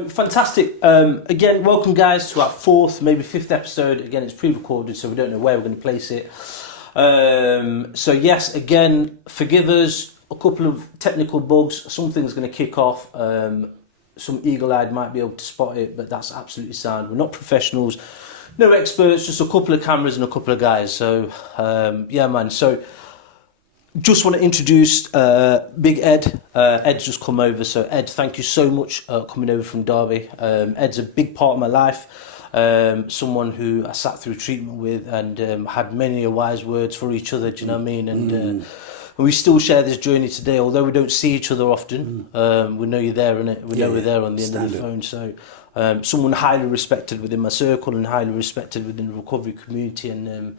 So fantastic. Again, welcome guys to our fourth, maybe fifth episode. Again, it's pre-recorded, so we don't know where we're going to place it. So yes, again, forgive us. A couple of technical bugs. Something's going to kick off. Some eagle-eyed might be able to spot it, but that's absolutely sound. We're not professionals, no experts, just a couple of cameras and a couple of guys. So yeah, man. So just want to introduce Big Ed. Ed's just come over. So Ed, thank you so much coming over from Derby. Ed's a big part of my life. Someone who I sat through treatment with and had many wise words for each other. Do you know what I mean? And we still share this journey today, although we don't see each other often. We know you're there, innit? We know we're there on the end of the phone. So someone highly respected within my circle and highly respected within the recovery community. And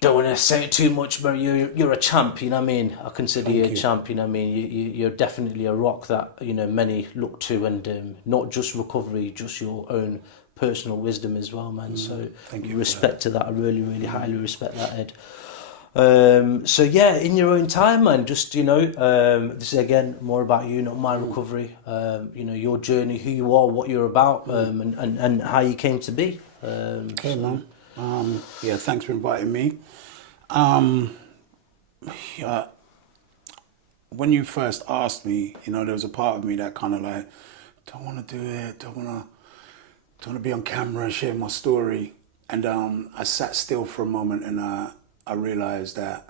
don't want to say it too much, but you're a champ, you know what I mean? I consider you a champ, you know what I mean? You're definitely a rock that, you know, many look to, and not just recovery, just your own personal wisdom as well, man. So respect to that. I really, really highly respect that, Ed. So yeah, in your own time, man, just, you know, this is again more about you, not my recovery. You know, your journey, who you are, what you're about, and how you came to be. Okay, man. Yeah, thanks for inviting me. Yeah, when you first asked me, you know, there was a part of me that kind of like, don't want to do it, don't want to be on camera and share my story. And I sat still for a moment, and I realized that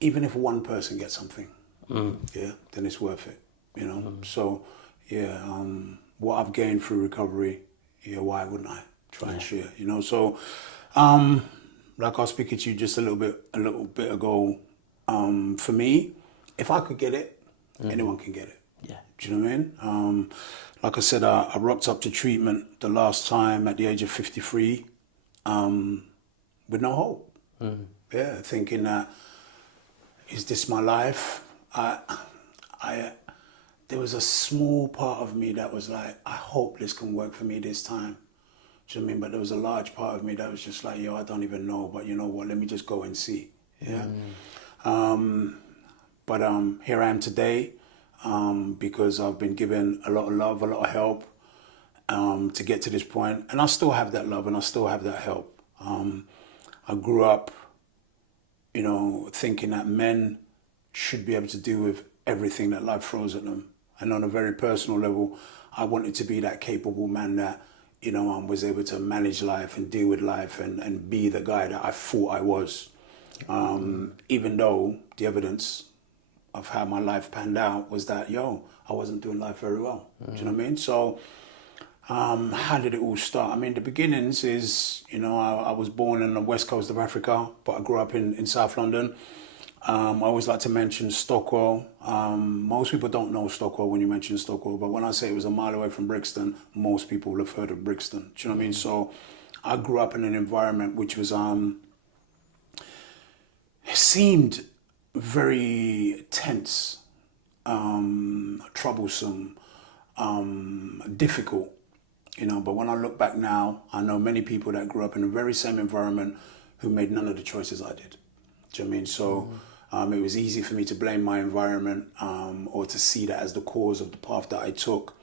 even if one person gets something, yeah, then it's worth it, you know. So yeah, what I've gained through recovery, yeah, why wouldn't I try and share, you know? So like I was speaking to you just a little bit ago, for me, if I could get it, anyone can get it. Yeah. Do you know what I mean? Like I said, I rocked up to treatment the last time at the age of 53 with no hope. Yeah, thinking that, is this my life? There was a small part of me that was like, I hope this can work for me this time. Do you know what I mean? But there was a large part of me that was just like, yo, I don't even know, but you know what, let me just go and see. Yeah. But here I am today, because I've been given a lot of love, a lot of help, to get to this point. And I still have that love and I still have that help. I grew up, you know, thinking that men should be able to deal with everything that life throws at them. And on a very personal level, I wanted to be that capable man that, you know, was able to manage life and deal with life and be the guy that I thought I was. Even though the evidence of how my life panned out was that, yo, I wasn't doing life very well. Do you know what I mean? So how did it all start? I mean, the beginnings is, you know, I was born on the west coast of Africa, but I grew up in South London. I always like to mention Stockwell. Most people don't know Stockwell when you mention Stockwell, but when I say it was a mile away from Brixton, most people will have heard of Brixton. Do you know what I mean? So I grew up in an environment which was, it seemed very tense, troublesome, difficult. You know, but when I look back now, I know many people that grew up in the very same environment who made none of the choices I did. Do you know what I mean? So it was easy for me to blame my environment, or to see that as the cause of the path that I took,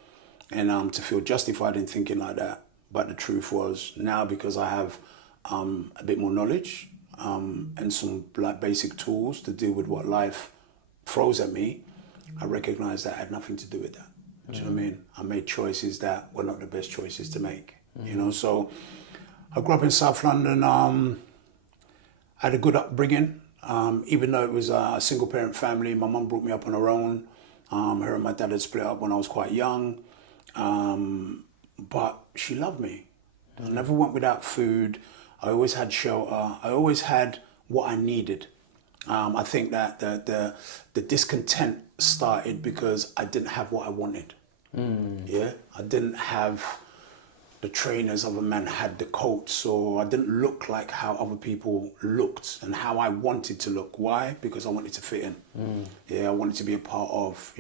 and to feel justified in thinking like that. But the truth was, now because I have a bit more knowledge and some like basic tools to deal with what life throws at me, I recognize that had nothing to do with that. Do you know what I mean? I made choices that were not the best choices to make, you know? So I grew up in South London, I had a good upbringing, even though it was a single parent family. My mum brought me up on her own. Her and my dad had split up when I was quite young, but she loved me. I never went without food. I always had shelter. I always had what I needed. I think that the discontent started because I didn't have what I wanted. Yeah, I didn't have the trainers other men had, the coats, or I didn't look like how other people looked and how I wanted to look. Why? Because I wanted to fit in. Yeah, I wanted to be a part of.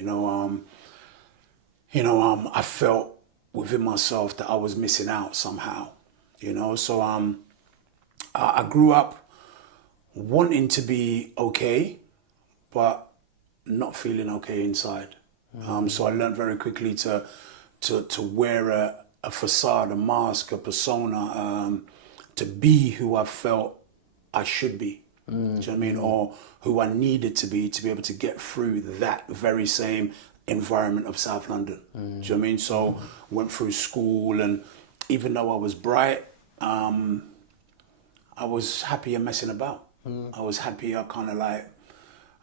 I felt within myself that I was missing out somehow. You know, so I grew up wanting to be okay, but not feeling okay inside. So I learned very quickly to to wear a facade, a mask, a persona, to be who I felt I should be. Do you know what I mean? Or who I needed to be able to get through that very same environment of South London. Do you know what I mean? So went through school, and even though I was bright, I was happier messing about. I was happier kind of like,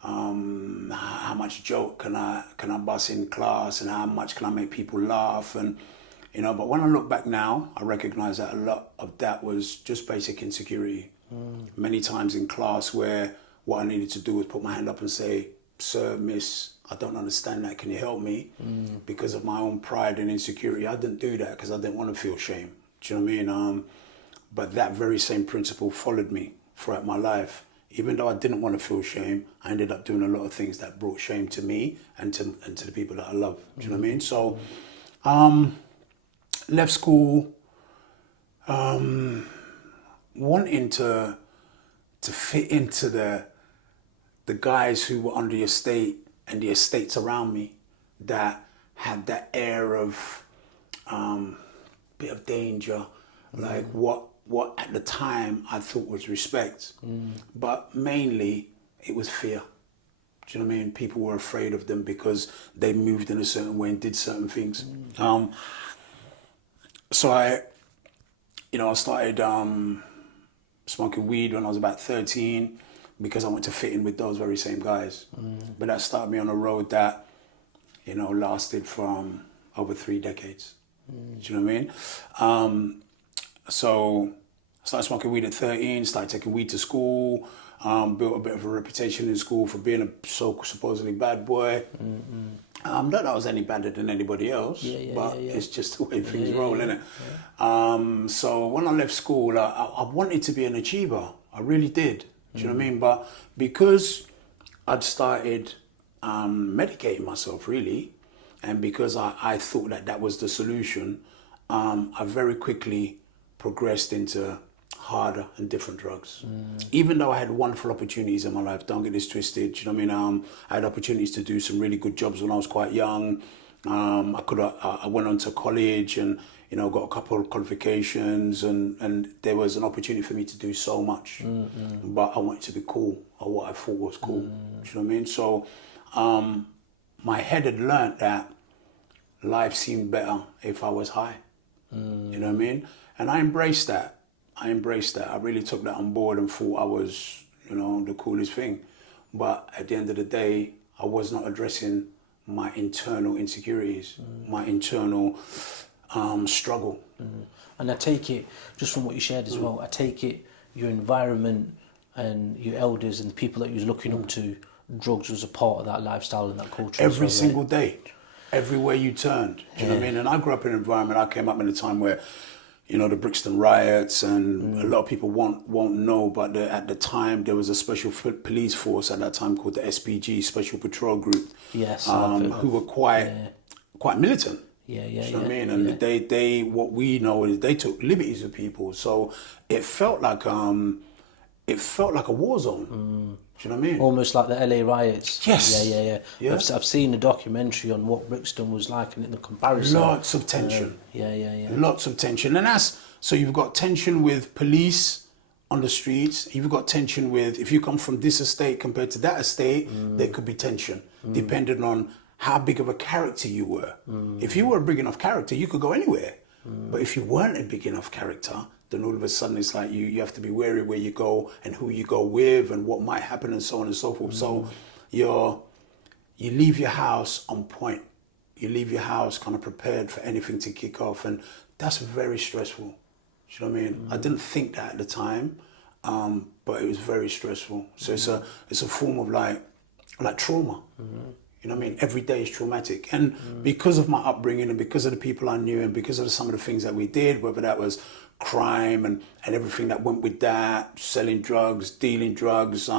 how much joke can I bust in class, and how much can I make people laugh, and but when I look back now, I recognize that a lot of that was just basic insecurity. Many times in class where what I needed to do was put my hand up and say, "Sir, miss, I don't understand that, can you help me?" Because of my own pride and insecurity, I didn't do that because I didn't want to feel shame. Do you know what I mean? But that very same principle followed me throughout my life. Even though I didn't want to feel shame, I ended up doing a lot of things that brought shame to me and to the people that I love. Do you know what I mean? So, left school, wanting to fit into the guys who were on the estate and the estates around me that had that air of bit of danger, like what at the time I thought was respect, but mainly it was fear. Do you know what I mean? People were afraid of them because they moved in a certain way and did certain things. So I started smoking weed when I was about 13 because I wanted to fit in with those very same guys. But that started me on a road that, lasted from over 3 decades. Do you know what I mean? So I started smoking weed at 13, started taking weed to school, built a bit of a reputation in school for being a supposedly bad boy. Not that I was any better than anybody else, but it's just the way things roll, innit? So when I left school, I wanted to be an achiever. I really did. Do you know what I mean? But because I'd started medicating myself, really, and because I thought that was the solution, I very quickly progressed into harder and different drugs. Even though I had wonderful opportunities in my life, don't get this twisted, you know what I mean? I had opportunities to do some really good jobs when I was quite young. I went on to college and, got a couple of qualifications and there was an opportunity for me to do so much. But I wanted to be cool, or what I thought was cool. Do you know what I mean? So my head had learnt that life seemed better if I was high. You know what I mean? And I embraced that. I really took that on board and thought I was, the coolest thing. But at the end of the day, I was not addressing my internal insecurities, my internal struggle. And I take it, just from what you shared as well, I take it your environment and your elders and the people that you was looking up to, drugs was a part of that lifestyle and that culture. Every single day, everywhere you turned. Do you know what I mean? And I grew up in an environment, I came up in a time where, the Brixton riots, and a lot of people won't know, but at the time there was a special police force at that time called the SPG, Special Patrol Group, who were quite militant. You know what I mean? And they what we know is they took liberties with people, so it felt like a war zone. Do you know what I mean? Almost like the LA riots. Yes. Yeah. I've seen a documentary on what Brixton was like and in the comparison. Lots of tension. Lots of tension. And so you've got tension with police on the streets. You've got tension with, if you come from this estate compared to that estate, there could be tension, depending on how big of a character you were. If you were a big enough character, you could go anywhere. But if you weren't a big enough character, then all of a sudden it's like you have to be wary where you go and who you go with and what might happen and so on and so forth. So you leave your house on point. You leave your house kind of prepared for anything to kick off, and that's very stressful. Do you know what I mean? I didn't think that at the time, but it was very stressful. So it's a form of like trauma. You know what I mean? Every day is traumatic. And because of my upbringing and because of the people I knew and because of some of the things that we did, whether that was crime and everything that went with that, selling drugs, dealing drugs,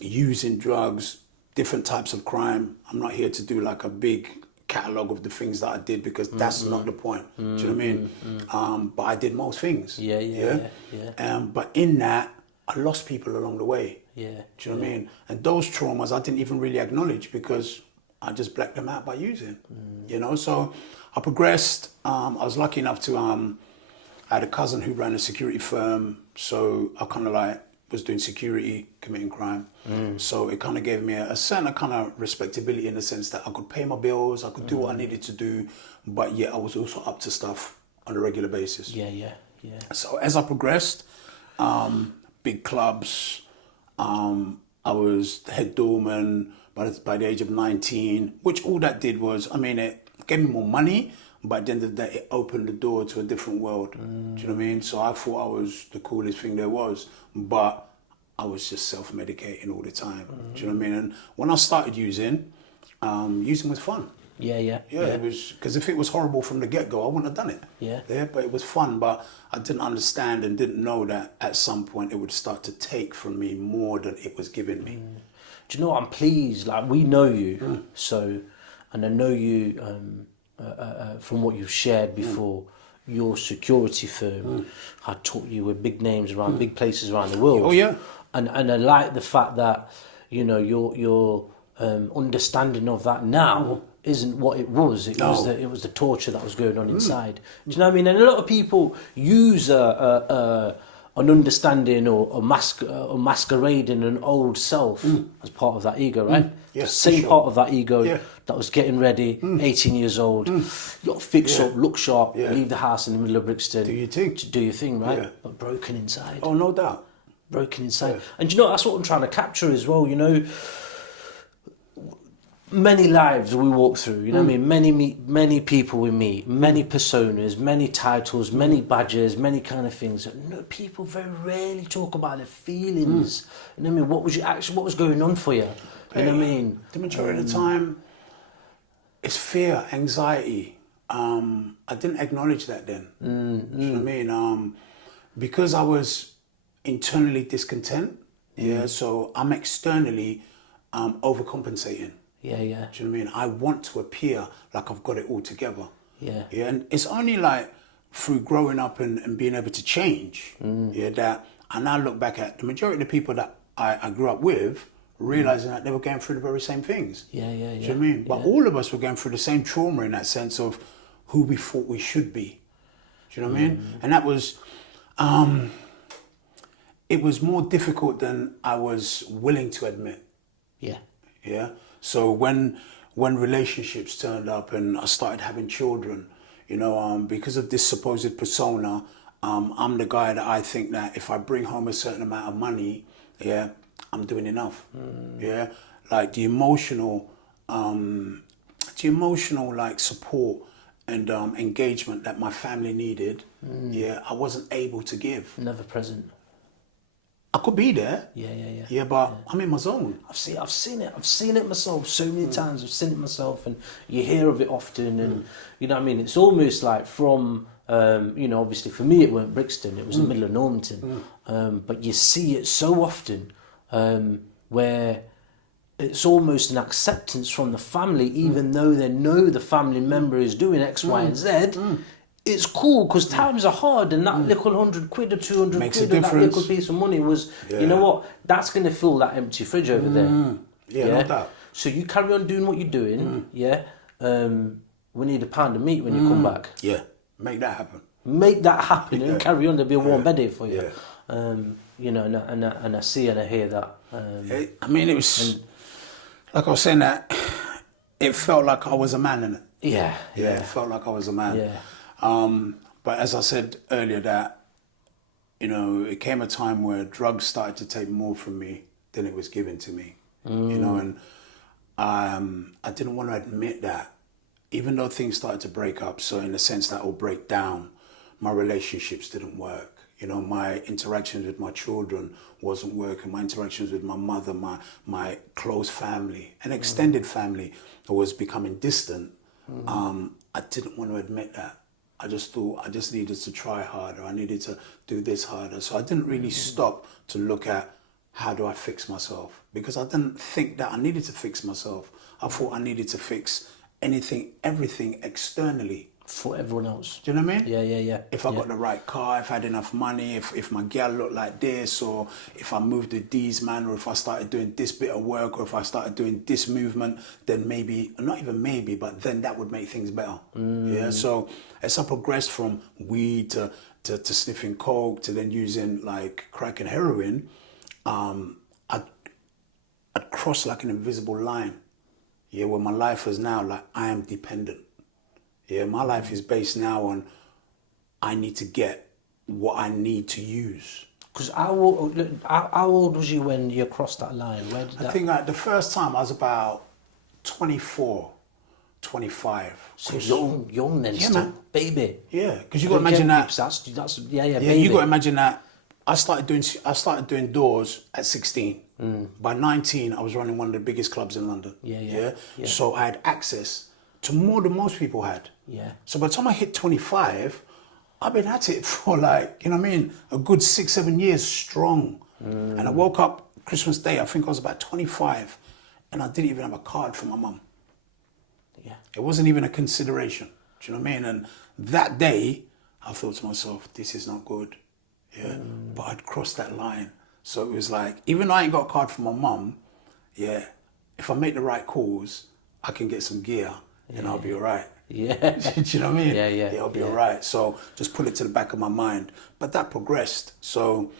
using drugs, different types of crime. I'm not here to do like a big catalogue of the things that I did because that's not the point. Do you know what I mean? But I did most things. But in that, I lost people along the way. Do you know what I mean? And those traumas I didn't even really acknowledge because I just blacked them out by using. You know, so I progressed. I was lucky enough to I had a cousin who ran a security firm, so I kind of like was doing security, committing crime. So it kind of gave me a certain kind of respectability in the sense that I could pay my bills, I could do what I needed to do, but yet I was also up to stuff on a regular basis. Yeah. So as I progressed, big clubs, I was head doorman by the age of 19, which all that did was, I mean, it gave me more money, but at the end of the day, it opened the door to a different world. Do you know what I mean? So I thought I was the coolest thing there was, but I was just self-medicating all the time. Do you know what I mean? And when I started using was fun. Yeah. It was, because if it was horrible from the get-go, I wouldn't have done it. Yeah. But it was fun, but I didn't understand and didn't know that at some point it would start to take from me more than it was giving me. Do you know what? I'm pleased. Like, we know you, so, and I know you from what you've shared before. Your security firm had taught you with big names around big places around the world. Oh yeah. And I like the fact that, you know, your understanding of that now isn't what it was. It was the torture that was going on inside. Do you know what I mean? And a lot of people use an understanding or masquerading an old self as part of that ego, right? Yeah, the same sure. part of that ego that was getting ready, 18 years old. You got to fix up, look sharp, leave the house in the middle of Brixton. Do your thing. To do your thing, right? Yeah. But broken inside. Oh, no doubt. Broken inside. And you know, that's what I'm trying to capture as well, you know. Many lives we walk through, you know what I mean? Many people we meet, many personas, many titles, many badges, many kind of things. No, people very rarely talk about their feelings. You know what I mean? What was going on for you? You know what I mean? The majority of the time, it's fear, anxiety. I didn't acknowledge that then. Do you know what I mean? Because I was internally discontent, so I'm externally overcompensating. Yeah. Do you know what I mean? I want to appear like I've got it all together. Yeah. And it's only like through growing up and being able to change, that I now look back at the majority of the people that I grew up with, realizing that they were going through the very same things. Yeah. Do you know what I mean? But all of us were going through the same trauma in that sense of who we thought we should be. Do you know what I mean? And that was, it was more difficult than I was willing to admit. Yeah. So when relationships turned up and I started having children, you know, because of this supposed persona, I'm the guy that I think that if I bring home a certain amount of money, I'm doing enough. Yeah. Like the emotional like support and engagement that my family needed, I wasn't able to give. Never present. I could be there. Yeah. But I'm in my zone. I've seen it. I've seen it myself so many times. I've seen it myself, and you hear of it often. And you know what I mean? It's almost like from, you know, obviously for me it weren't Brixton. It was in the middle of Normanton. But you see it so often where it's almost an acceptance from the family, even though they know the family member is doing X, Y, and Z. It's cool because times are hard, and that little £100 or 200 Makes quid, a or that difference. little piece of money was, you know what? That's going to fill that empty fridge over there. No doubt. So you carry on doing what you're doing. We need a pound of meat when you come back. Yeah, make that happen. Make that happen and carry on. There'll be a warm bed here for you. Yeah. You know, and I see and I hear that. I mean, it was like I was saying that it felt like I was a man in it. Yeah. It felt like I was a man. Yeah. But as I said earlier, that, you know, it came a time where drugs started to take more from me than it was given to me. You know, and I didn't want to admit that, even though things started to break up. So in the sense that will break down, my relationships didn't work. You know, my interactions with my children wasn't working. My interactions with my mother, my close family, and extended family was becoming distant. I didn't want to admit that. I just thought I just needed to try harder. I needed to do this harder. So I didn't really stop to look at how do I fix myself, because I didn't think that I needed to fix myself. I thought I needed to fix everything externally. for everyone else. Do you know what I mean? Yeah. If I got the right car, if I had enough money, if my girl looked like this, or if I moved with these man, or if I started doing this bit of work, or if I started doing this movement, then maybe, not even maybe, but then that would make things better. Yeah. So as I progressed from weed to sniffing coke to then using like crack and heroin, I'd crossed like an invisible line. Yeah, where my life is now, like I am dependent. Yeah, my life is based now on I need to get what I need to use. Because how old was you when you crossed that line? Where did I think like the first time I was about 24, 25. So young then, still, man. baby. Yeah, because you got to imagine that. That's Yeah, baby. you got to imagine that. I started doing doors at 16. By 19, I was running one of the biggest clubs in London. Yeah. So I had access to more than most people had. Yeah. So by the time I hit 25, I've been at it for like, you know what I mean, a good 6-7 years strong. And I woke up Christmas Day, I think I was about 25, and I didn't even have a card from my mum. Yeah. It wasn't even a consideration. Do you know what I mean? And that day, I thought to myself, this is not good. Yeah. But I'd crossed that line. So it was like, even though I ain't got a card from my mum, yeah, if I make the right calls, I can get some gear and I'll be all right. Yeah. Do you know what I mean? Yeah. I'll be all right. So just put it to the back of my mind. But that progressed. So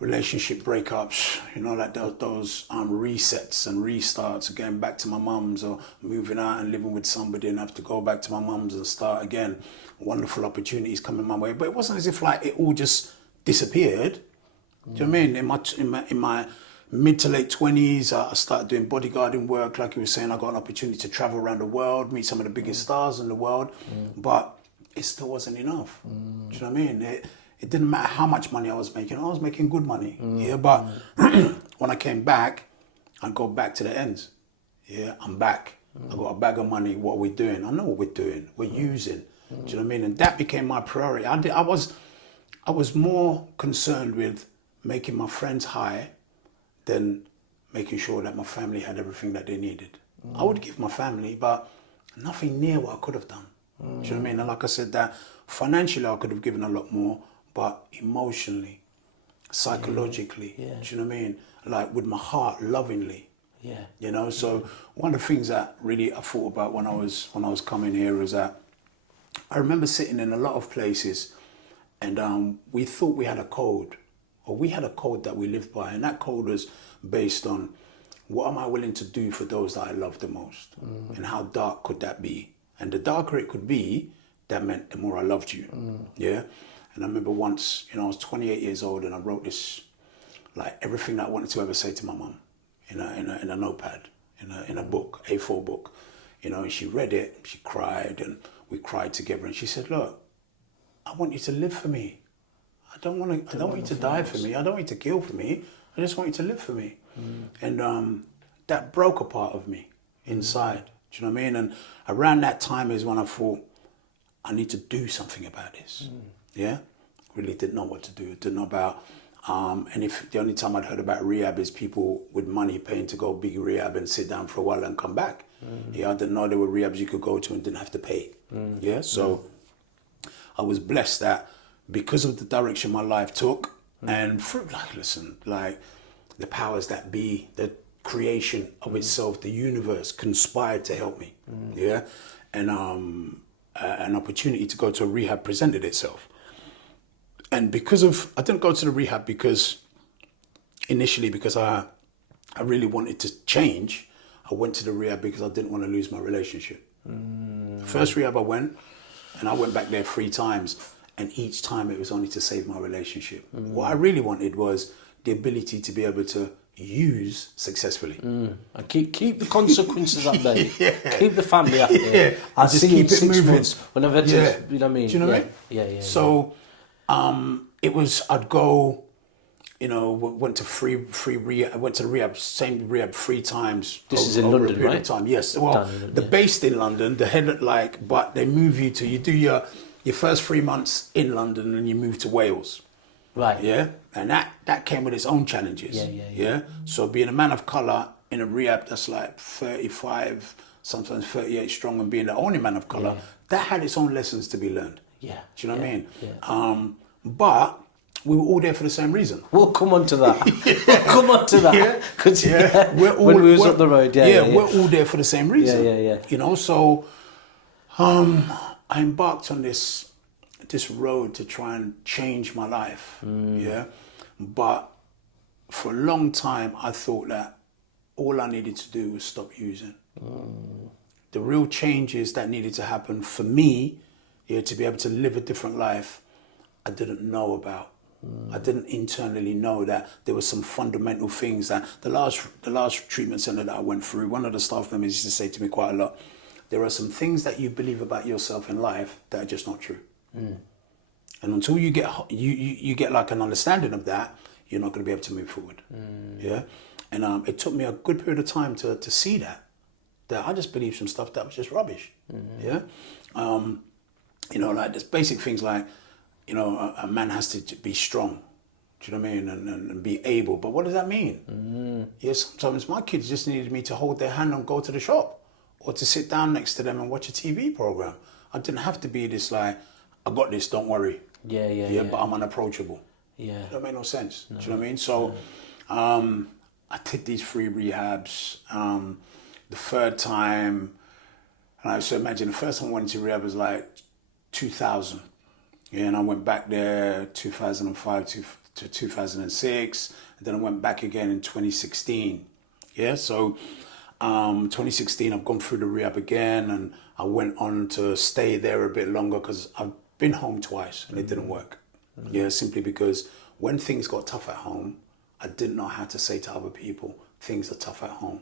relationship breakups, you know, like those resets and restarts, again back to my mum's, or moving out and living with somebody and have to go back to my mum's and start again. Wonderful opportunities coming my way. But it wasn't as if like it all just disappeared. Do you know what I mean? In my mid to late 20s, I started doing bodyguarding work. Like you were saying, I got an opportunity to travel around the world, meet some of the biggest stars in the world, but it still wasn't enough. Do you know what I mean? It didn't matter how much money I was making good money. Yeah, but when I came back, I go back to the ends. Yeah, I'm back. I got a bag of money. What are we doing? I know what we're doing. We're using. Do you know what I mean? And that became my priority. I was more concerned with making my friends high than making sure that my family had everything that they needed. I would give my family, but nothing near what I could have done. Do you know what I mean? And like I said, that financially I could have given a lot more, but emotionally, psychologically, do you know what I mean? Like with my heart, lovingly. Yeah. You know, so one of the things that really I thought about when I was coming here was that I remember sitting in a lot of places and we thought we had a code, or we had a code that we lived by, and that code was based on what am I willing to do for those that I love the most, and how dark could that be? And the darker it could be, that meant the more I loved you. Yeah. And I remember once, you know, I was 28 years old and I wrote this, like everything that I wanted to ever say to my mum in a notepad, in a book, A4 book, you know, and she read it, she cried, and we cried together, and she said, look, I want you to live for me. I don't want you to die for me. I don't want you to kill for me. I just want you to live for me. And that broke a part of me inside. Do you know what I mean? And around that time is when I thought, I need to do something about this. Yeah? Really didn't know what to do. Didn't know about, and if the only time I'd heard about rehab is people with money paying to go big rehab and sit down for a while and come back. Yeah, I didn't know there were rehabs you could go to and didn't have to pay. Yeah, so I was blessed that because of the direction my life took, and through, like the powers that be, the creation of itself, the universe conspired to help me. Yeah, and an opportunity to go to a rehab presented itself. And I didn't go to the rehab because I really wanted to change. I went to the rehab because I didn't want to lose my relationship. First rehab I went back there 3 times, and each time it was only to save my relationship. What I really wanted was the ability to be able to use successfully. And keep the consequences at bay. Keep the family happy. Yeah. I'll Just see you in keep it 6 moving. months whenever it is. You know what I mean? Do you know what I mean? Yeah. So it was, I'd go, you know, went to rehab. I went to the rehab, same rehab 3 times. This is in London, right? Time. Yes. Well, they're based in London. The head but they move you to, you do your first 3 months in London and you move to Wales. Right. Yeah. And that came with its own challenges. Yeah. So being a man of colour in a rehab that's like 35, sometimes 38 strong and being the only man of color, that had its own lessons to be learned. Yeah. Do you know what I mean? Yeah. But we were all there for the same reason. We'll come on to that. We'll come on to that. Because when we was up the road, we're all there for the same reason. Yeah. You know, so I embarked on this road to try and change my life. Yeah. But for a long time, I thought that all I needed to do was stop using. The real changes that needed to happen for me, to be able to live a different life, I didn't know about. I didn't internally know that there were some fundamental things that the last treatment center that I went through, one of the staff members used to say to me quite a lot, there are some things that you believe about yourself in life that are just not true. And until you get you get like an understanding of that, you're not going to be able to move forward. Yeah. And it took me a good period of time to see that I just believed some stuff that was just rubbish. Yeah. You know, like there's basic things like, you know, a man has to be strong. Do you know what I mean? And be able. But what does that mean? Yes, sometimes my kids just needed me to hold their hand and go to the shop, or to sit down next to them and watch a TV program. I didn't have to be this like, I got this, don't worry. Yeah. But I'm unapproachable. Yeah. That made no sense. Do you know what I mean? So I did these 3 rehabs. The third time, and so imagine the first time I went to rehab was like 2000. Yeah, and I went back there 2005 to 2006, and then I went back again in 2016. Yeah, so 2016 I've gone through the rehab again, and I went on to stay there a bit longer because I've been home twice and it didn't work. Yeah, simply because when things got tough at home, I didn't know how to say to other people, things are tough at home.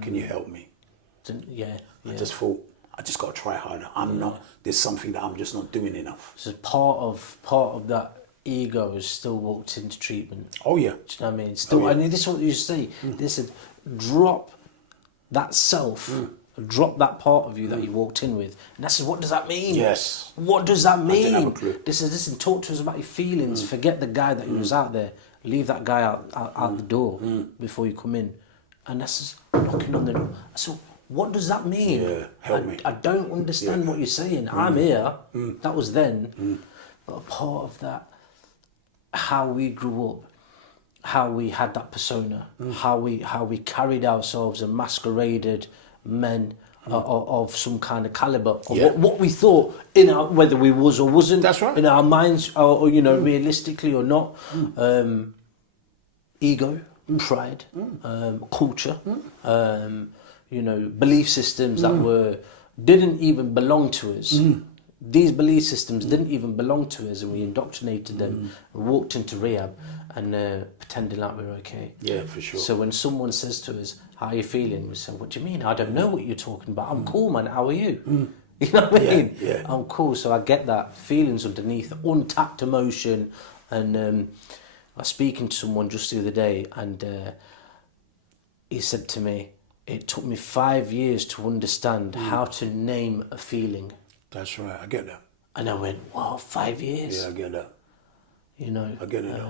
Can you help me? Yeah. I just thought, I just got to try harder. There's something that I'm just not doing enough. So part of that ego is still walked into treatment. Oh yeah. Do you know what I mean? Still, I mean, this is what you say. Listen, drop that self, drop that part of you that you walked in with. And that's what does that mean? Yes. What does that mean? I didn't have a clue. Listen, talk to us about your feelings. Forget the guy that was out there. Leave that guy out the door before you come in. And that's just knocking on the door. So what does that mean? Yeah, help me. I don't understand what you're saying. I'm here. That was then. But a part of that, how we grew up, how we had that persona, how we carried ourselves and masqueraded men of some kind of caliber, of what we thought in our, whether we was or wasn't. That's right. In our minds, or you know, realistically or not. Ego, pride, culture, you know, belief systems that didn't even belong to us. These belief systems didn't even belong to us, and we indoctrinated them, walked into rehab, and pretending like we're okay. Yeah, for sure. So when someone says to us, "How are you feeling?" we say, "What do you mean? I don't know what you're talking about. I'm cool, man. How are you?" You know what I mean? Yeah. I'm cool. So I get that feelings underneath, untapped emotion, and I was speaking to someone just the other day, and he said to me, "It took me 5 years to understand how to name a feeling." That's right. I get that. And I went, "Wow, 5 years." Yeah, I get that. You know, I get it.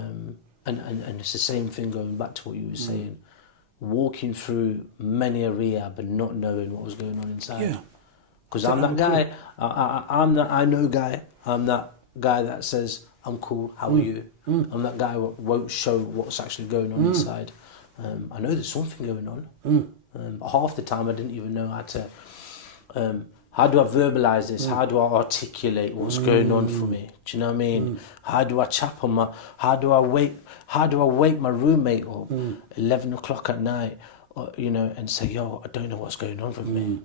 and it's the same thing going back to what you were saying, walking through many a rehab and not knowing what was going on inside. Yeah. Because I'm that guy. I know guy. I'm that guy that says, "I'm cool. How are you?" I'm that guy who won't show what's actually going on inside. I know there's something going on. But half the time I didn't even know how to. How do I verbalise this? How do I articulate what's going on for me? Do you know what I mean? How do I chap on my? How do I wake my roommate up 11 o'clock at night, or, you know, and say, "Yo, I don't know what's going on with me."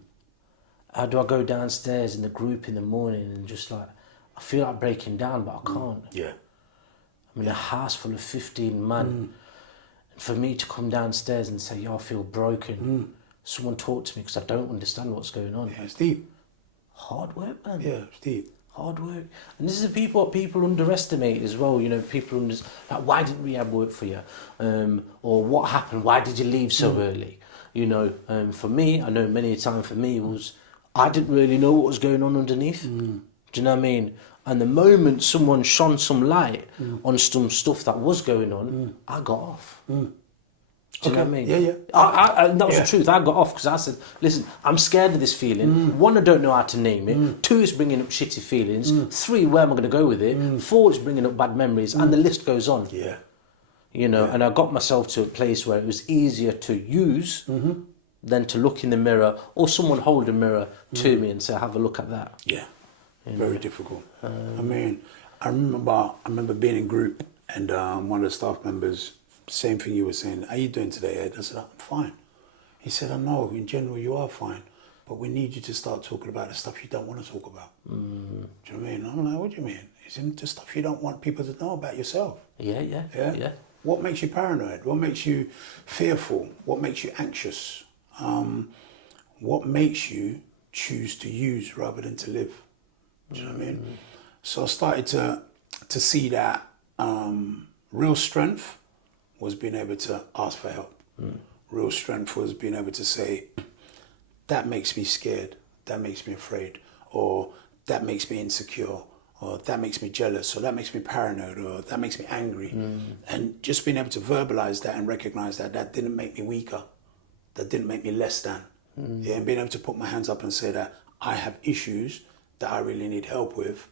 How do I go downstairs in the group in the morning and just like, I feel like breaking down, but I can't. Yeah. I'm in a house full of 15 men. And for me to come downstairs and say, "Yo, I feel broken," someone talk to me because I don't understand what's going on. Yeah, it's deep. Hard work, man. Yeah, it's deep. Hard work. And this is what people underestimate as well. You know, people like, why didn't rehab work for you? Or what happened? Why did you leave so early? You know, for me, I know many a time for me was, I didn't really know what was going on underneath. Do you know what I mean? And the moment someone shone some light on some stuff that was going on, I got off. Do you know what I mean? Yeah, yeah. That was the truth. I got off because I said, listen, I'm scared of this feeling. One, I don't know how to name it. Two, it's bringing up shitty feelings. Three, where am I going to go with it? Four, it's bringing up bad memories. And the list goes on. Yeah. You know, and I got myself to a place where it was easier to use than to look in the mirror or someone hold a mirror to me and say, have a look at that. Yeah. Very difficult. I mean, I remember being in group and one of the staff members, same thing you were saying, how you doing today, Ed? I said, I'm fine. He said, I know, in general you are fine, but we need you to start talking about the stuff you don't want to talk about. Do you know what I mean? I'm like, what do you mean? It's the stuff you don't want people to know about yourself. Yeah. What makes you paranoid? What makes you fearful? What makes you anxious? What makes you choose to use rather than to live? Do you know what I mean? So I started to see that real strength was being able to ask for help. Real strength was being able to say, that makes me scared, that makes me afraid, or that makes me insecure, or that makes me jealous, or that makes me paranoid, or that makes me angry. And just being able to verbalize that and recognize that that didn't make me weaker, that didn't make me less than. Yeah, and being able to put my hands up and say that I have issues that I really need help with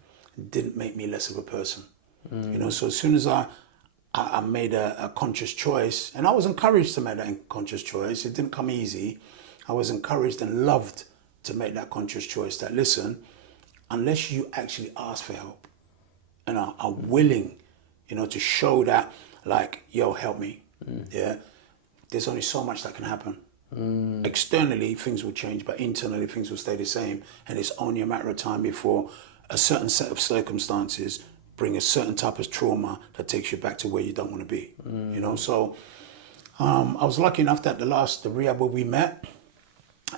didn't make me less of a person. You know, so as soon as I made a conscious choice, and I was encouraged to make that conscious choice. It didn't come easy. I was encouraged and loved to make that conscious choice that, listen, unless you actually ask for help and are willing, you know, to show that, like, yo, help me, yeah, there's only so much that can happen. Externally, things will change, but internally, things will stay the same. And it's only a matter of time before a certain set of circumstances bring a certain type of trauma that takes you back to where you don't want to be. You know, so I was lucky enough that the rehab where we met,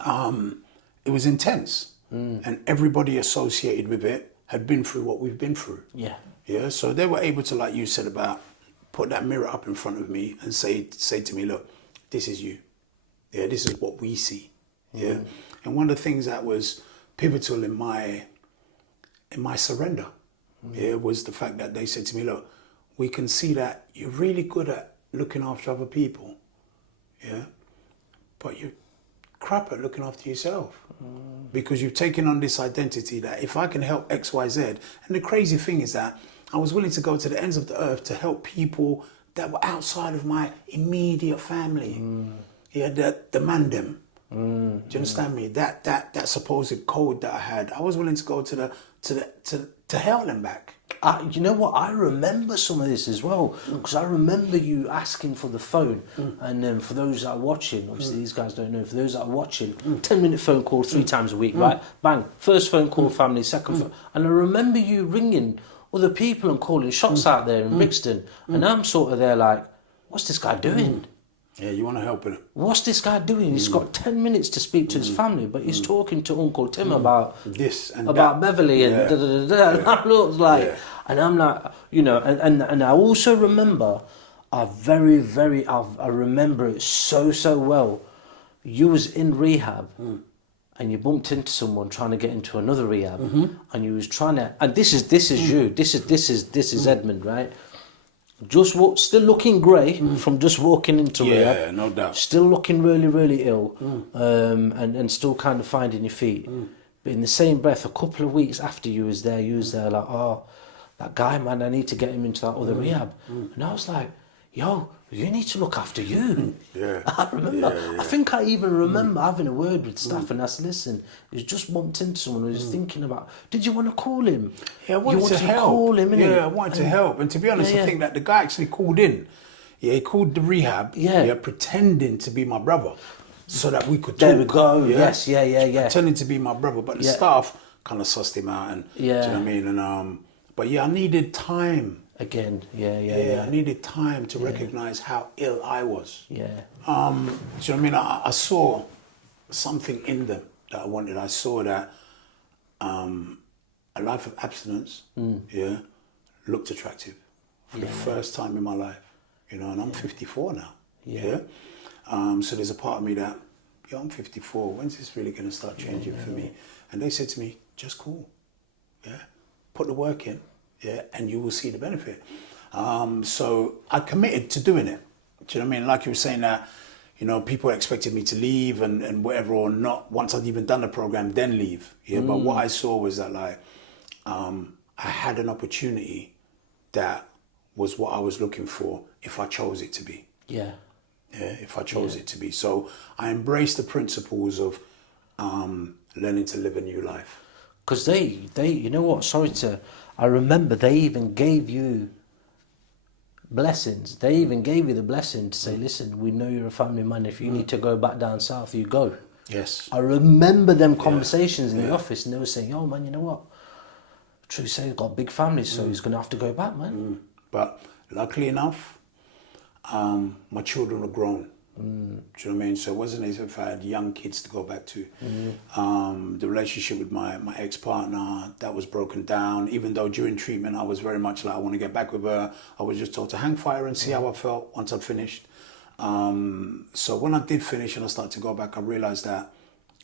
it was intense, and everybody associated with it had been through what we've been through. Yeah. So they were able to, like you said, about put that mirror up in front of me and say to me, look, this is you. Yeah, this is what we see. Yeah. And one of the things that was pivotal in my surrender, yeah, was the fact that they said to me, look, we can see that you're really good at looking after other people, yeah, but you're crap at looking after yourself. Because you've taken on this identity that if I can help X, Y, Z, and the crazy thing is that I was willing to go to the ends of the earth to help people that were outside of my immediate family. Yeah, that demand them. Do you understand me? That supposed code that I had, I was willing to go to hell and back. You know what? I remember some of this as well, because I remember you asking for the phone. And for those that are watching, obviously these guys don't know. For those that are watching, 10-minute phone call 3 times a week, right? Bang. First phone call, family. Second phone. And I remember you ringing other people and calling shots out there in Brixton. And I'm sort of there like, what's this guy doing? Yeah, you want to help with it. What's this guy doing? He's got 10 minutes to speak to his family, but he's talking to Uncle Tim about this and about that. Beverly and da da da da. And I looked like, and I'm like, you know, and I also remember, I remember it so well. You was in rehab, and you bumped into someone trying to get into another rehab, and you was trying to, and this is you, this is Edmund, right? Still looking grey from just walking into rehab. Yeah, no doubt. Still looking really, really ill, and still kind of finding your feet. But in the same breath, a couple of weeks after you was there like, oh, that guy, man, I need to get him into that other rehab. And I was like, yo, you need to look after you. Yeah. I remember. Yeah. I think I even remember having a word with staff and I said, listen, he's just bumped into someone who was thinking about, did you want to call him? Yeah, I wanted to help. Call him, innit? I wanted to help. And to be honest, I think that the guy actually called in. Yeah, he called the rehab, pretending to be my brother so that we could talk. There we go. Yeah? Yes, Pretending to be my brother. But the staff kind of sussed him out. And, do you know what I mean? And, but yeah, I needed time. Again, I needed time to recognize how ill I was. Do you know what I mean? I saw something in them that I wanted. I saw that a life of abstinence, looked attractive for the first time in my life. You know, and I'm 54 now. So there's a part of me that, I'm 54. When's this really going to start changing for me? And they said to me, just cool. Put the work in. And you will see the benefit. So I committed to doing it. Do you know what I mean? Like you were saying that, you know, people expected me to leave and whatever, or not once I'd even done the program, then leave. Yeah, but what I saw was that, like, I had an opportunity that was what I was looking for if I chose it to be. Yeah. Yeah, if I chose it to be. So I embraced the principles of learning to live a new life. Because they, you know what? I remember they even gave you blessings. They even gave you the blessing to say, listen, we know you're a family man. If you need to go back down south, you go. Yes. I remember them conversations in the office, and they were saying, oh man, you know what? True say, he's got a big family, so he's going to have to go back, man. But luckily enough, my children are grown. Do you know what I mean? So it wasn't as if I had young kids to go back to. The relationship with my ex-partner, that was broken down. Even though during treatment I was very much like, I want to get back with her. I was just told to hang fire and see how I felt once I'd finished. So when I did finish and I started to go back, I realized that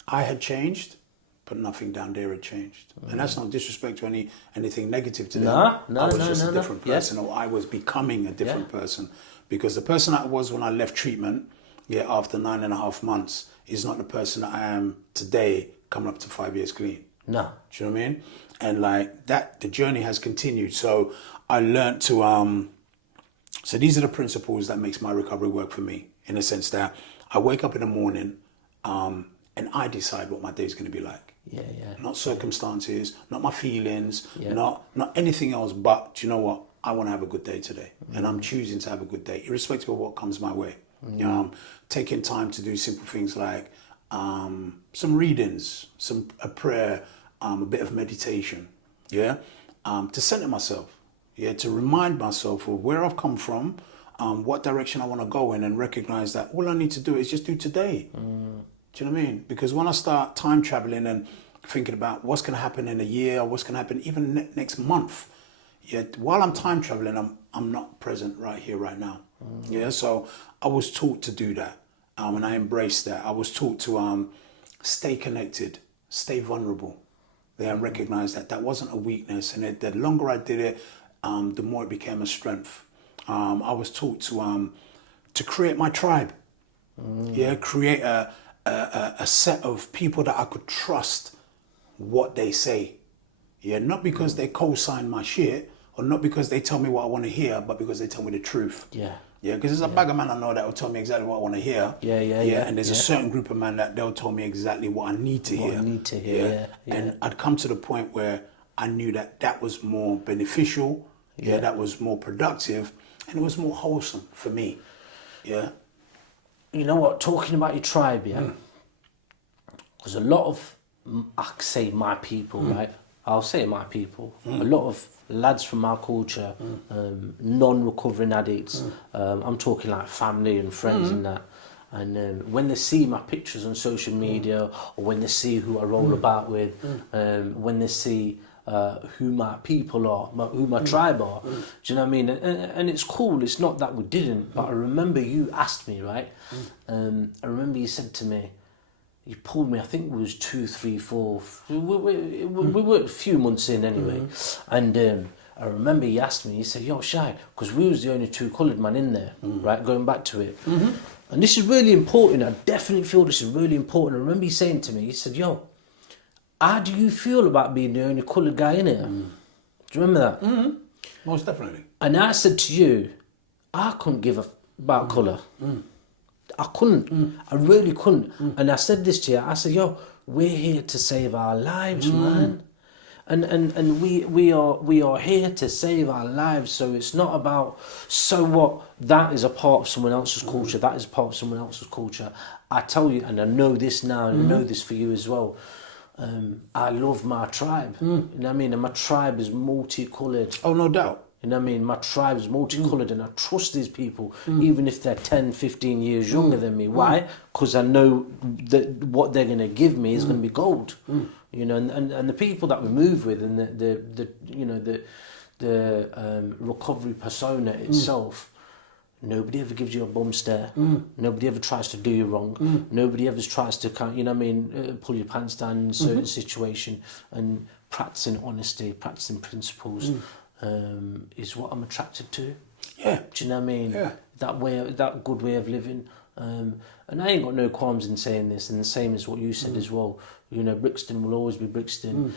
I had changed, but nothing down there had changed. And that's not disrespect to anything negative to them. I was just a different person, or I was becoming a different person. Because the person I was when I left treatment, after 9.5 months, is not the person that I am today, coming up to 5 years clean. No. Do you know what I mean? And like that, the journey has continued. So I learned to, so these are the principles that makes my recovery work for me, in the sense that I wake up in the morning and I decide what my day is going to be like. Yeah. Not circumstances, not my feelings, not anything else, but do you know what? I want to have a good day today, and I'm choosing to have a good day, irrespective of what comes my way. You know, I'm taking time to do simple things like some readings, a prayer, a bit of meditation, to center myself, to remind myself of where I've come from, what direction I want to go in, and recognize that all I need to do is just do today. Do you know what I mean? Because when I start time traveling and thinking about what's going to happen in a year, or what's going to happen even next month, while I'm time traveling, I'm not present right here, right now. So I was taught to do that, and I embraced that. I was taught to stay connected, stay vulnerable. I recognized that wasn't a weakness, and the longer I did it, the more it became a strength. I was taught to create my tribe. Create a set of people that I could trust what they say. Not because they co-sign my shit, or not because they tell me what I want to hear, but because they tell me the truth. Because there's a bag of men I know that will tell me exactly what I want to hear. And there's a certain group of men that they'll tell me exactly what I need to hear. And I'd come to the point where I knew that was more beneficial, that was more productive, and it was more wholesome for me. You know what, talking about your tribe, because a lot of, I say my people, right? I'll say my people. A lot of lads from our culture, non-recovering addicts, I'm talking like family and friends and that. And when they see my pictures on social media, or when they see who I roll about with, when they see who my people are, who my tribe are, do you know what I mean? And it's cool, it's not that we didn't, but I remember you asked me, right? I remember you said to me, you pulled me, I think it was 2, 3, 4, we were a few months in anyway, and I remember he asked me, he said, yo, Shy, because we was the only 2 coloured man in there, right, going back to it. And this is really important, I definitely feel this is really important. I remember he saying to me, he said, yo, how do you feel about being the only coloured guy in here? Do you remember that? Most definitely. And I said to you, I couldn't give a about colour. I couldn't. I really couldn't. And I said this to you. I said, yo, we're here to save our lives, man. And we are here to save our lives. So it's not about, so what, that is a part of someone else's culture. That is part of someone else's culture. I tell you, and I know this now, and I know this for you as well. I love my tribe. You know what I mean? And my tribe is multicoloured. Oh, no doubt. You know what I mean? My tribe is multicoloured, and I trust these people, even if they're 10, 15 years younger than me. Why? Because I know that what they're going to give me is going to be gold. You know, and the people that we move with, and the recovery persona itself, nobody ever gives you a bum stare. Nobody ever tries to do you wrong. Nobody ever tries to, you know what I mean, pull your pants down in a certain situation. And practicing honesty, practicing principles. Is what I'm attracted to. Yeah. Do you know what I mean? Yeah. that good way of living. And I ain't got no qualms in saying this, and the same as what you said as well. You know, Brixton will always be Brixton.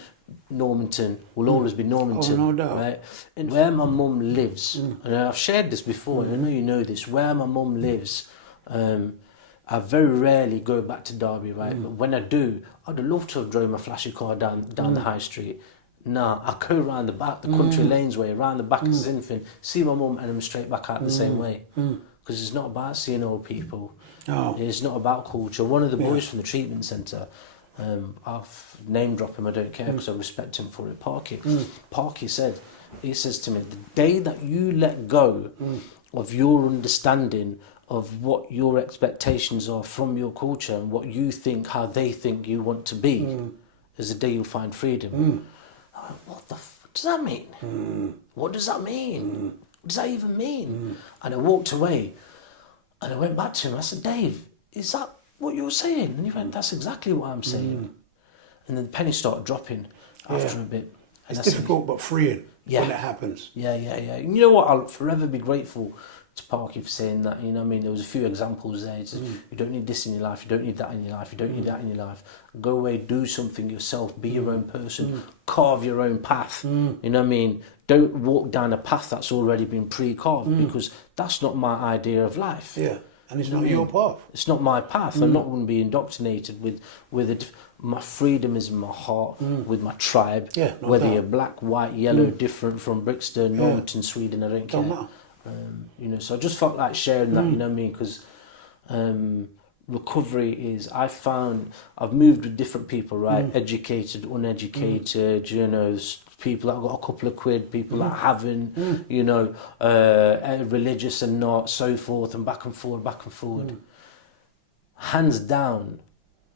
Normanton will always be Normanton. Oh, no doubt. Right? And where my mum lives, and I've shared this before, and I know you know this, where my mum lives, I very rarely go back to Derby, right? But when I do, I'd love to have drove my flashy car down the high street. Nah, I go around the back, the country lanes way, around the back of Sinfin, see my mum, and I'm straight back out the same way. Because it's not about seeing old people. Oh. It's not about culture. One of the boys from the treatment centre, I've name drop him, I don't care because I respect him for it. Parky said, he says to me, the day that you let go of your understanding of what your expectations are from your culture and what you think, how they think you want to be, is the day you'll find freedom. I went, what the does that mean? What does that mean? What does that even mean? And I walked away and I went back to him. I said, Dave, is that what you're saying? And he went, that's exactly what I'm saying. And then the penny started dropping after a bit. And It's difficult but freeing when it happens. Yeah. And you know what? I'll forever be grateful to Parky for saying that. You know what I mean? There was a few examples there. He says, you don't need this in your life. You don't need that in your life. You don't need that in your life. Go away, do something yourself. Be your own person. Carve your own path. You know what I mean? Don't walk down a path that's already been pre-carved because that's not my idea of life. Yeah, and it's not your path. It's not my path. I'm not going to be indoctrinated with it. My freedom is in my heart, with my tribe. Yeah, no whether doubt. you're black, white, yellow, different from Brixton, Normanton, Sweden, I don't care. Don't matter. You know, so I just felt like sharing that. You know what I mean? Because recovery is, I've moved with different people, right? Educated, uneducated, you know, people that got a couple of quid, people that haven't, you know, religious and not, so forth, and back and forward. Hands down,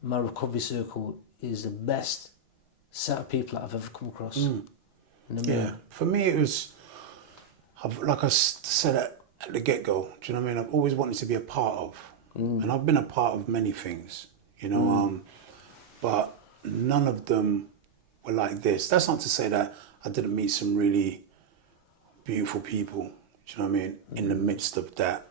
my recovery circle is the best set of people that I've ever come across. You know what I mean? For me it was, like I said at the get-go, do you know what I mean? I've always wanted to be a part of, and I've been a part of many things, you know, but none of them were like this. That's not to say that I didn't meet some really beautiful people, do you know what I mean, in the midst of that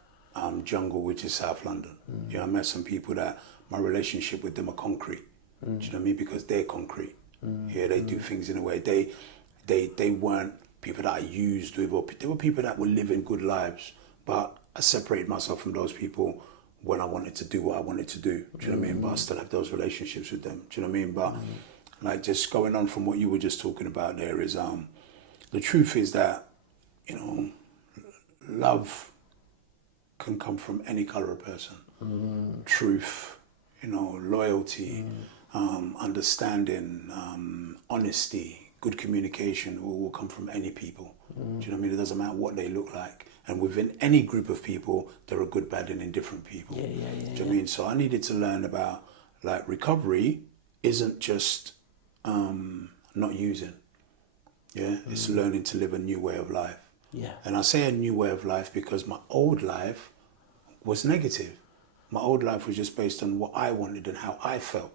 jungle, which is South London. You know, I met some people that my relationship with them are concrete, do you know what I mean, because they're concrete. They do things in a way. They weren't people that I used with, or they were people that were living good lives, but I separated myself from those people when I wanted to do what I wanted to do, do you know what I mean? But I still have those relationships with them, do you know what I mean? But like, just going on from what you were just talking about there is, the truth is that, you know, love can come from any colour of person. Truth, you know, loyalty, understanding, honesty, good communication will come from any people. Do you know what I mean? It doesn't matter what they look like. And within any group of people, there are good, bad, and indifferent people. Do you know what I mean? So I needed to learn about, like, recovery isn't just not using. It's learning to live a new way of life. And I say a new way of life because my old life was negative. My old life was just based on what I wanted and how I felt.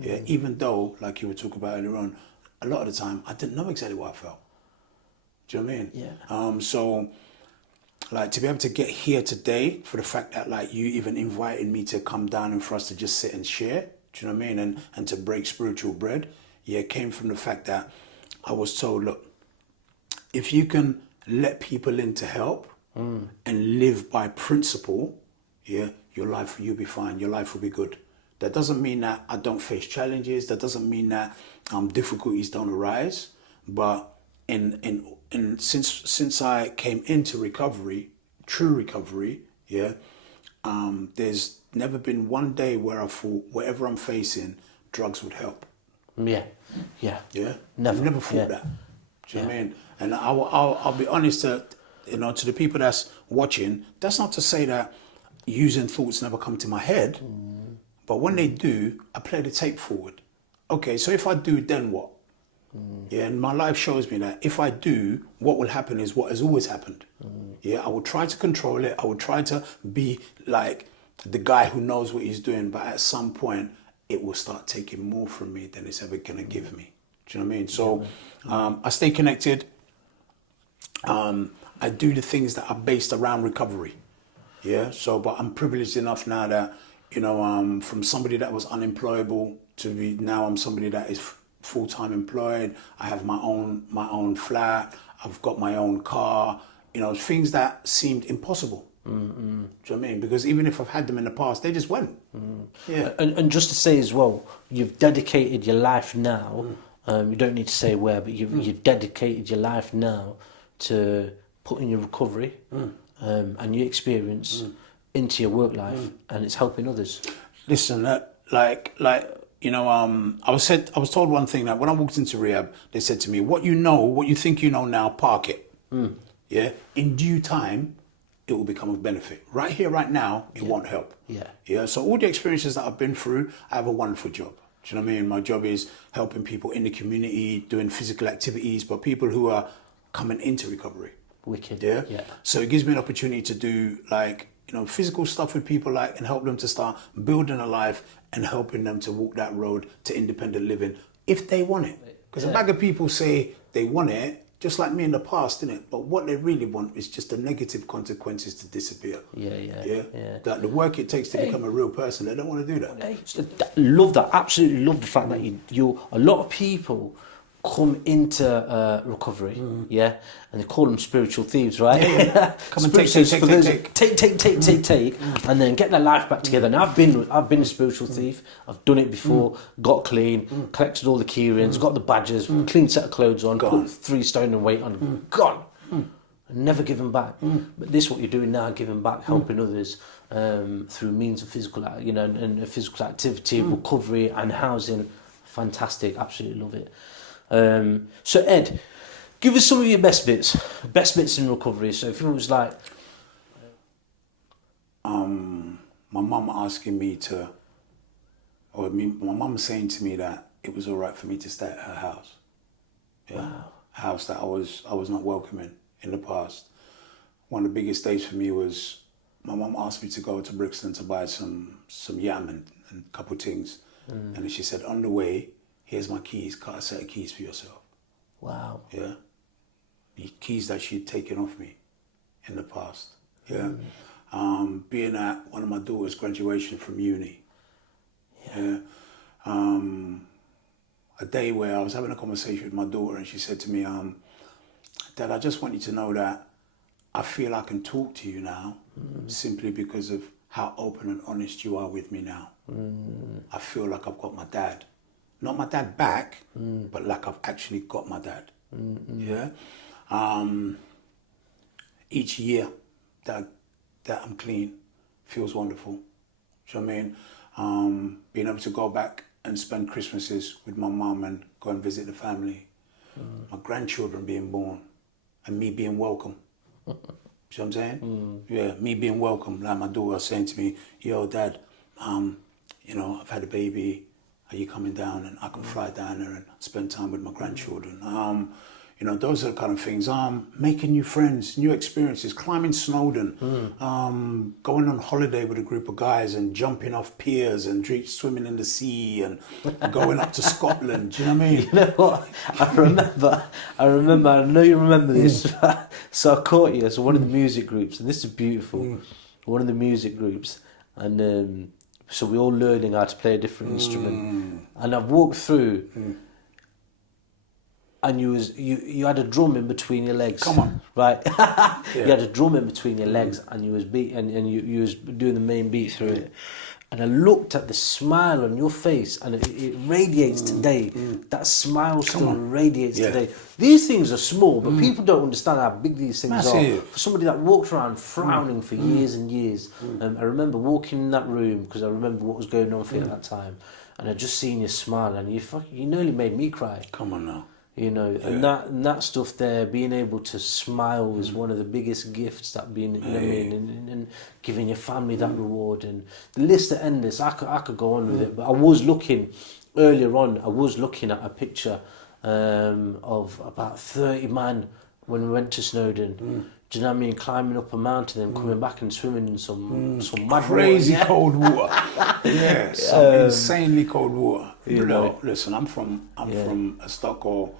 Even though, like you were talking about earlier on, a lot of the time I didn't know exactly what I felt. Do you know what I mean? So, like, to be able to get here today, for the fact that, like, you even invited me to come down and for us to just sit and share, do you know what I mean? And to break spiritual bread, it came from the fact that I was told, look, if you can let people in to help and live by principle, your life, you'll be fine. Your life will be good. That doesn't mean that I don't face challenges. That doesn't mean that difficulties don't arise. But since I came into recovery, true recovery, there's never been one day where I thought whatever I'm facing, drugs would help. Yeah. Never thought that. Do you know what I mean? And I'll be honest to the people that's watching. That's not to say that using thoughts never come to my head, but when they do, I play the tape forward. Okay, so if I do, then what? And my life shows me that if I do, what will happen is what has always happened. I will try to control it. I will try to be like the guy who knows what he's doing, but at some point, it will start taking more from me than it's ever going to give me. Do you know what I mean? So I stay connected. I do the things that are based around recovery. Yeah. So, but I'm privileged enough now that, you know, from somebody that was unemployable to be now I'm somebody that is full-time employed. I have my own flat. I've got my own car. You know, things that seemed impossible. Do you know what I mean? Because even if I've had them in the past, they just went. Yeah. And just to say as well, you've dedicated your life now. You don't need to say where, but you've dedicated your life now to putting your recovery and your experience into your work life, and it's helping others. Listen, like you know, I was told one thing, that when I walked into rehab, they said to me, "What you think you know now, park it. Yeah, in due time, it will become of benefit. Right here, right now, it won't help. Yeah. So all the experiences that I've been through, I have a wonderful job. Do you know what I mean? My job is helping people in the community, doing physical activities, but people who are coming into recovery. Wicked. Yeah. Yeah. So it gives me an opportunity to do, like, you know, physical stuff with people, like, and help them to start building a life and helping them to walk that road to independent living if they want it. Because a bag of people say they want it, just like me in the past, innit? But what they really want is just the negative consequences to disappear. Yeah. That the work it takes to become a real person, they don't want to do that. Love that. Absolutely love the fact that you a lot of people come into recovery, and they call them spiritual thieves, right? Come and take, and then get their life back together. And I've been a spiritual thief. I've done it before. Got clean, collected all the key rings, got the badges, clean set of clothes on, put 3 stone in weight on, gone. And never given back. But this is what you're doing now, giving back, helping others through means of physical, and physical activity, recovery, and housing. Fantastic, absolutely love it. So Ed, give us some of your best bits in recovery. So if it was like, my mum asking me to, my mum saying to me that it was all right for me to stay at her house. Yeah, wow. House that I was not welcoming in the past. One of the biggest days for me was my mum asked me to go to Brixton to buy some yam and a couple of things, and then she said, on the way, here's my keys, cut a set of keys for yourself. Wow. Yeah. The keys that she'd taken off me in the past. Yeah. Being at one of my daughter's graduation from uni. Yeah. A day where I was having a conversation with my daughter and she said to me, Dad, I just want you to know that I feel I can talk to you now simply because of how open and honest you are with me now. I feel like I've got my dad. Not my dad back, but like I've actually got my dad. Yeah. Each year that I'm clean feels wonderful. Do you know what I mean? Being able to go back and spend Christmases with my mum and go and visit the family. My grandchildren being born and me being welcome. You know what I'm saying? Yeah, me being welcome. Like my daughter saying to me, yo, Dad, you know, I've had a baby. Are you coming down? And I can fly down there and spend time with my grandchildren. You know, those are the kind of things. Making new friends, new experiences, climbing Snowdon, going on holiday with a group of guys and jumping off piers and swimming in the sea and going up to Scotland. Do you know what I mean? You know what? I remember, I know you remember this. So I caught you. So one of the music groups, and this is beautiful, one of the music groups, and so we're all learning how to play a different instrument. And I've walked through, and you had a drum in between your legs. Come on, right? You had a drum in between your legs, and you was you was doing the main beat through it. And I looked at the smile on your face, and it radiates today. That smile still radiates today. These things are small, but people don't understand how big these things are. For somebody that walked around frowning for years and years. I remember walking in that room, because I remember what was going on for you at that time, and I just seen you smile, and you nearly made me cry. Come on now. You know, and that stuff there, being able to smile is one of the biggest gifts that being, you know what I mean, and giving your family that reward, and the list is endless. I could go on with it, but I was looking earlier on. I was looking at a picture of about 30 man when we went to Snowdon. Do you know what I mean? Climbing up a mountain and coming back and swimming in some mad crazy water. Cold water. Some insanely cold water. You know. Listen, I'm from a Stockholm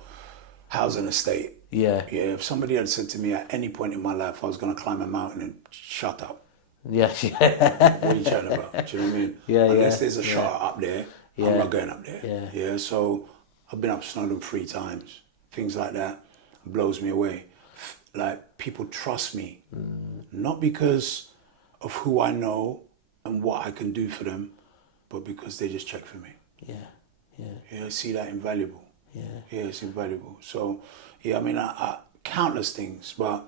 housing estate. Yeah. If somebody had said to me at any point in my life I was going to climb a mountain and shut up. Yeah. What are you chatting about? Do you know what I mean? Yeah, Unless there's a shot up there, Yeah. I'm not going up there. Yeah. So I've been up Snowdon 3 times. Things like that blows me away. Like, people trust me, not because of who I know and what I can do for them, but because they just check for me. Yeah, I see that invaluable. Yeah, it's invaluable. So, yeah, I mean, I countless things, but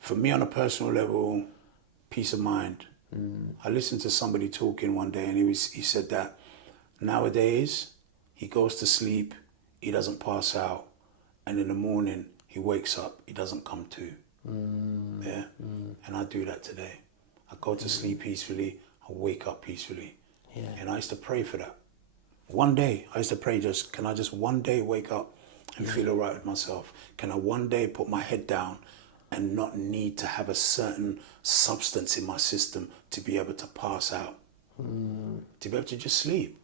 for me on a personal level, peace of mind. I listened to somebody talking one day, and he said that nowadays he goes to sleep, he doesn't pass out, and in the morning he wakes up, he doesn't come to. Yeah, and I do that today. I go to sleep peacefully, I wake up peacefully. And I used to pray for that. One day, I used to pray, can I just one day wake up and feel all right with myself? Can I one day put my head down and not need to have a certain substance in my system to be able to pass out? To be able to just sleep.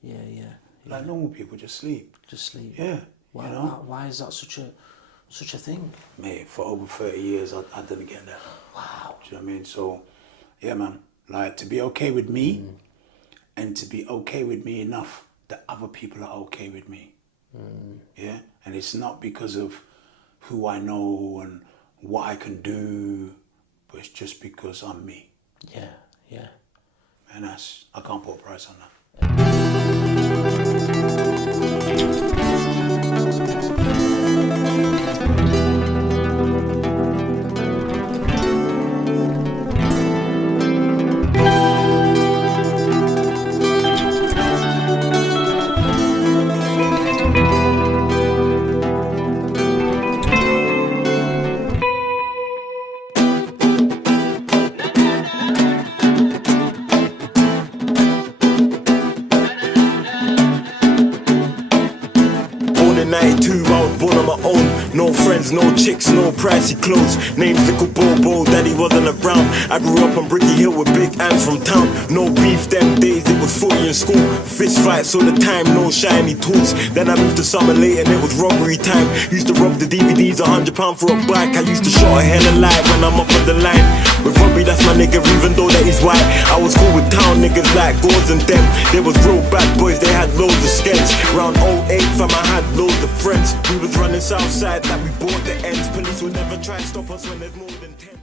Yeah. Like normal people, just sleep. Just sleep. Yeah. Why, you know? why is that such a thing? Mate, for over 30 years, I didn't get that. Wow. Do you know what I mean? So, yeah, man. Like, to be okay with me, and to be okay with me enough that other people are okay with me. Yeah? And it's not because of who I know and what I can do, but it's just because I'm me. Yeah. And I can't put a price on that. Born in 92, I was born on my own. No friends, no chicks, no pricey clothes. Name's Little Bobo, daddy wasn't around. I grew up on Bricky Hill with big ants from town. No beef them days, it was fully in school. Fist fights all the time, no shiny tools. Then I moved to Summer Late and it was robbery time. Used to rob the DVDs, £100 for a bike. I used to shot a hell of light when I'm up on the line. With Robbie, that's my nigga, even though that he's white. I was cool with town niggas like Gores and them. They was real bad boys, they had loads of skins. Round 08, fam, I had loads of friends. We was running south side like we bought the ends. Police will never try to stop us when there's more than 10.